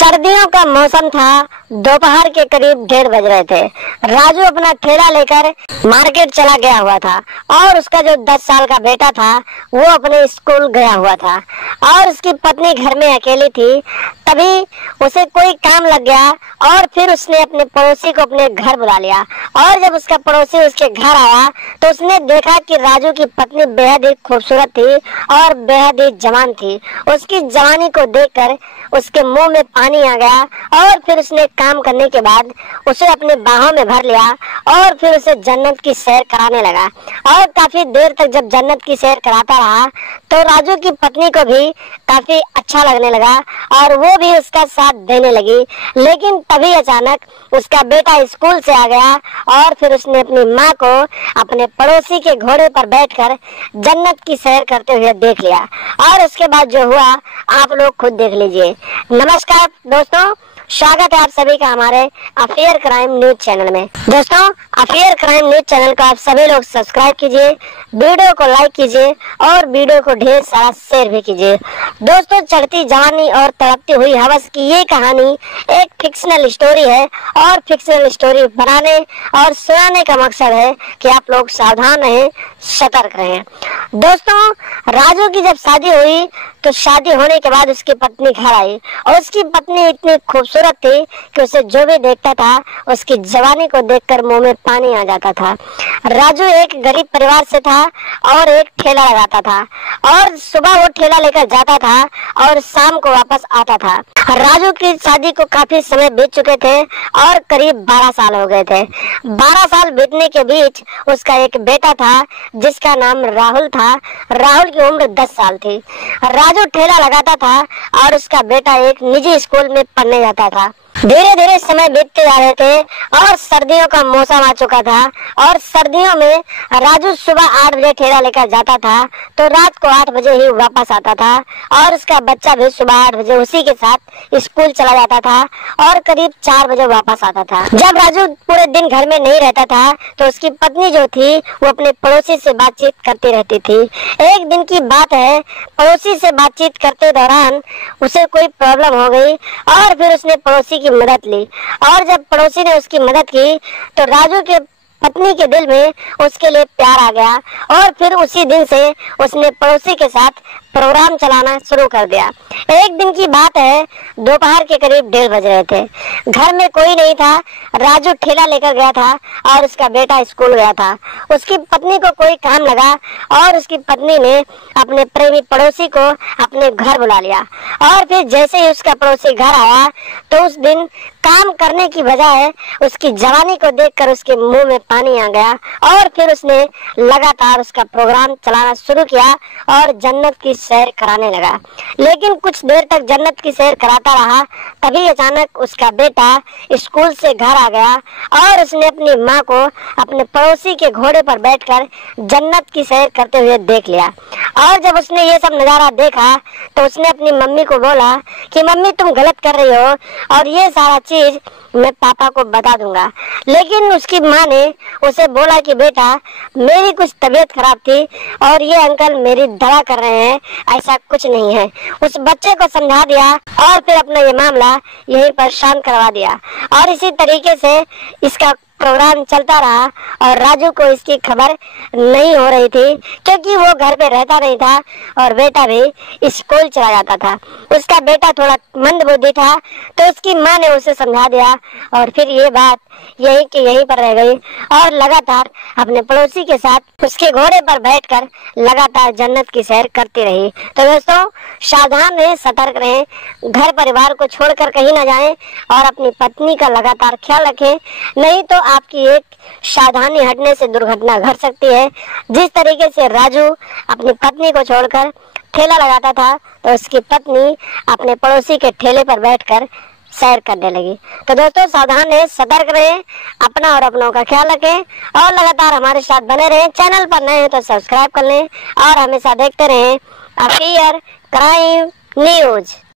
सर्दियों का मौसम था। दोपहर के करीब 1:30 बज रहे थे। राजू अपना ठेला लेकर मार्केट चला गया हुआ था और उसका जो 10 साल का बेटा था वो अपने स्कूल गया हुआ था और उसकी पत्नी घर में अकेली थी। तभी उसे कोई काम लग गया और फिर उसने अपने पड़ोसी को अपने घर बुला लिया। और जब उसका पड़ोसी उसके घर आया तो उसने देखा कि राजू की पत्नी बेहद ही खूबसूरत थी और बेहद ही जवान थी। उसकी जवानी को देखकर उसके मुंह में पानी आ गया और फिर उसने काम करने के बाद उसे अपने बाहों में भर लिया और फिर उसे जन्नत की सैर कराने लगा। और काफी देर तक जब जन्नत की सैर कराता रहा तो राजू की पत्नी को भी काफी अच्छा लगने लगा और वो भी उसका साथ देने लगी। लेकिन तभी अचानक उसका बेटा स्कूल से आ गया और फिर उसने अपनी माँ को अपने पड़ोसी के घोड़े पर बैठकर जन्नत की सैर करते हुए देख लिया। और उसके बाद जो हुआ आप लोग खुद देख लीजिए। नमस्कार दोस्तों, स्वागत है आप सभी का हमारे अफेयर क्राइम न्यूज चैनल में। दोस्तों, अफेयर क्राइम न्यूज चैनल को आप सभी लोग सब्सक्राइब कीजिए, वीडियो को लाइक कीजिए और वीडियो को ढेर सारा शेयर भी कीजिए। दोस्तों, चढ़ती जवानी और तड़पती हुई हवस की ये कहानी एक फिक्शनल स्टोरी है और फिक्शनल स्टोरी बनाने और सुनाने का मकसद है कि आप लोग सावधान रहें, सतर्क रहें। दोस्तों, राजू की जब शादी हुई तो शादी होने के बाद उसकी पत्नी घर आई और उसकी पत्नी इतनी खूबसूरत थी कि उसे जो भी देखता था उसकी जवानी को देखकर मुंह में पानी आ जाता था। राजू एक गरीब परिवार से था और एक ठेला लगाता था और सुबह वो ठेला लेकर जाता था और शाम को वापस आता था। राजू की शादी को काफी समय बीत चुके थे और करीब 12 साल हो गए थे। 12 साल बीतने के बीच उसका एक बेटा था जिसका नाम राहुल था। राहुल की उम्र 10 साल थी। राजू ठेला लगाता था और उसका बेटा एक निजी स्कूल में पढ़ने जाता था। धीरे धीरे समय बीतते जा रहे थे और सर्दियों का मौसम आ चुका था और सर्दियों में राजू सुबह 8 बजे ठेला लेकर जाता था तो रात को 8 बजे ही वापस आता था और उसका बच्चा भी सुबह 8 बजे उसी के साथ स्कूल चला जाता था और करीब 4 बजे वापस आता था। जब राजू पूरे दिन घर में नहीं रहता था तो उसकी पत्नी जो थी वो अपने पड़ोसी से बातचीत करती रहती थी। एक दिन की बात है, पड़ोसी से बातचीत करते दौरान उसे कोई प्रॉब्लम हो गई और फिर उसने पड़ोसी की मदद ली और जब पड़ोसी ने उसकी मदद की तो राजू के पत्नी के दिल में उसके लिए प्यार आ गया और फिर उसी दिन से उसने पड़ोसी के साथ प्रोग्राम चलाना शुरू कर दिया। एक दिन की बात है, दोपहर के करीब 1:30 बज रहे थे। घर में कोई नहीं था। राजू ठेला लेकर गया था और उसका बेटा स्कूल गया था। उसकी पत्नी को कोई काम लगा और उसकी पत्नी ने अपने प्रेमी पड़ोसी को अपने घर बुला लिया और फिर जैसे ही उसका पड़ोसी घर आया तो उस दिन काम करने की बजाय उसकी जवानी को देखकर उसके मुंह में पानी आ गया और फिर उसने लगातार उसका प्रोग्राम चलाना शुरू किया और जन्नत की सैर कराने लगा। लेकिन कुछ देर तक जन्नत की सैर कराता रहा। तभी अचानक उसका बेटा स्कूल से घर आ गया और उसने अपनी माँ को अपने पड़ोसी के घोड़े पर बैठकर जन्नत की सैर करते हुए देख लिया। और जब उसने ये सब नजारा देखा तो उसने अपनी मम्मी को बोला कि मम्मी तुम गलत कर रही हो और ये सारा चीज मैं पापा को बता दूंगा। लेकिन उसकी माँ ने उसे बोला कि बेटा मेरी कुछ तबीयत खराब थी और ये अंकल मेरी दवा कर रहे हैं, ऐसा कुछ नहीं है। उस बच्चे को समझा दिया और फिर अपना ये मामला यहीं पर शांत करवा दिया और इसी तरीके से इसका प्रोग्राम चलता रहा और राजू को इसकी खबर नहीं हो रही थी क्योंकि वो घर पे रहता नहीं था और बेटा भी स्कूल चला जाता था। उसका बेटा थोड़ा मंदबुद्धि था तो उसकी माँ ने उसे समझा दिया और फिर ये बात यहीं के यहीं पर रह गई और लगातार अपने पड़ोसी के साथ उसके घोड़े पर बैठकर लगातार जन्नत की सैर करती रही। तो दोस्तों, सावधान रहें, सतर्क रहें, घर परिवार को छोड़कर कहीं ना जाएं और अपनी पत्नी का लगातार ख्याल रखें, नहीं तो आपकी एक सावधानी हटने से दुर्घटना घट सकती है। जिस तरीके से राजू अपनी पत्नी को छोड़कर ठेला लगाता था तो उसकी पत्नी अपने पड़ोसी के ठेले पर बैठकर सैर करने लगी। तो दोस्तों, सावधान रहें, सतर्क रहें, अपना और अपनों का ख्याल रखें और लगातार हमारे साथ बने रहें। चैनल पर नए हैं तो सब्सक्राइब कर लें और हमेशा देखते रहें अफेयर क्राइम न्यूज।